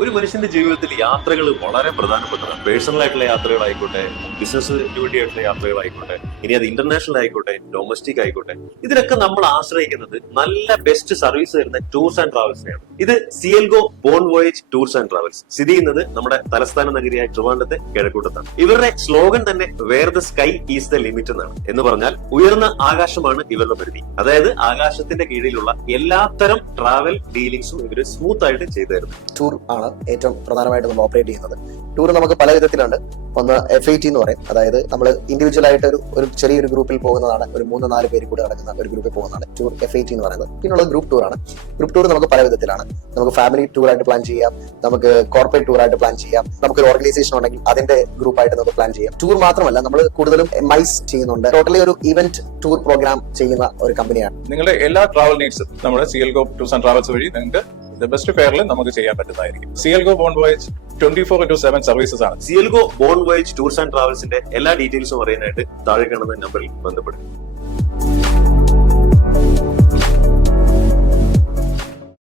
ഒരു മനുഷ്യന്റെ ജീവിതത്തിൽ യാത്രകൾ വളരെ പ്രധാനപ്പെട്ടതാണ്. പേഴ്സണൽ ആയിട്ടുള്ള യാത്രകളായിക്കോട്ടെ, ബിസിനസ്സിന് വേണ്ടിയായിട്ടുള്ള യാത്രകളായിക്കോട്ടെ, ഇനി അത് ഇന്റർനാഷണൽ ആയിക്കോട്ടെ, ഡൊമസ്റ്റിക് ആയിക്കോട്ടെ, ഇതിനൊക്കെ നമ്മൾ ആശ്രയിക്കുന്നത് നല്ല ബെസ്റ്റ് സർവീസ് തരുന്ന ടൂർസ് ആൻഡ് ട്രാവൽസിനെയാണ്. ഇത് സിയൽഗോ bon voyage tours and travels സ്ഥിതി ചെയ്യുന്നത് നമ്മുടെ തലസ്ഥാന നഗരിയായ ട്രിവാൻഡ്രത്തെ കിഴക്കൂട്ടത്താണ്. ഇവരുടെ സ്ലോഗൻ തന്നെ where the sky is the limit എന്നാണ്. എന്ന് പറഞ്ഞാൽ ഉയർന്ന ആകാശമാണ് ഇവരുടെ പരിധി. അതായത് ആകാശത്തിന്റെ കീഴിലുള്ള എല്ലാത്തരം ട്രാവൽ ഡീലിംഗ്സും ഇവര് സ്മൂത്ത് ആയിട്ട് ചെയ്തു തരുന്നു. ടൂർ ആണ് ഏറ്റവും പ്രധാനമായിട്ട് നമ്മൾ ഓപ്പറേറ്റ് ചെയ്യുന്നത്. ടൂർ നമുക്ക് പല വിധത്തിലുണ്ട്. ഒന്ന് FIT എന്ന് പറയും, അതായത് നമ്മൾ ഇൻഡിവിജ്വൽ ആയിട്ട് ഒരു ചെറിയൊരു ഗ്രൂപ്പിൽ പോകുന്നതാണ്, ഒരു 3-4 പേര് കൂടെ നടക്കുന്ന ഒരു ഗ്രൂപ്പിൽ പോകുന്നതാണ് ടൂർ FIT എന്ന് പറയുന്നത്. പിന്നെയുള്ള ഗ്രൂപ്പ് ടൂർ ആണ്. ഗ്രൂപ്പ് ടൂർ നമുക്ക് പല വിധത്തിലാണ്. നമുക്ക് ഫാമിലി ടൂർ ആയിട്ട് പ്ലാൻ ചെയ്യാം, നമുക്ക് കോർപ്പറേറ്റ് ടൂർ ആയിട്ട് പ്ലാൻ ചെയ്യാം, നമുക്ക് ഒരു ഓർഗനൈസേഷൻ ഉണ്ടെങ്കിൽ അതിന്റെ ഗ്രൂപ്പായിട്ട് നമുക്ക് പ്ലാൻ ചെയ്യാം. ടൂർ മാത്രമല്ല, നമ്മൾ കൂടുതലും MIs ചെയ്യുന്നുണ്ട്. ടോട്ടലി ഒരു ഇവന്റ് ടൂർ പ്രോഗ്രാം ചെയ്യുന്ന ഒരു കമ്പനിയാണ്. നിങ്ങളുടെ എല്ലാ ട്രാവൽ നീഡ്സും നമ്മുടെ സിയൽഗോ ടൂർസ് ആൻഡ് ട്രാവൽസ് വഴി നിങ്ങൾക്ക് ബെസ്റ്റ് ഫെയറിൽ നമുക്ക് ചെയ്യാൻ പറ്റുന്നതായിരിക്കും. സിയൽഗോ ബോൺ വോയേജ് 24/7 സർവീസസ് ആണ്. സിയൽഗോ ബോൺ വോയേജ് ടൂർസ് ആൻഡ് ട്രാവൽസിന്റെ എല്ലാ ഡീറ്റെയിൽസും അറിയാനായിട്ട് താഴെ കാണുന്ന നമ്പറിൽ ബന്ധപ്പെടും.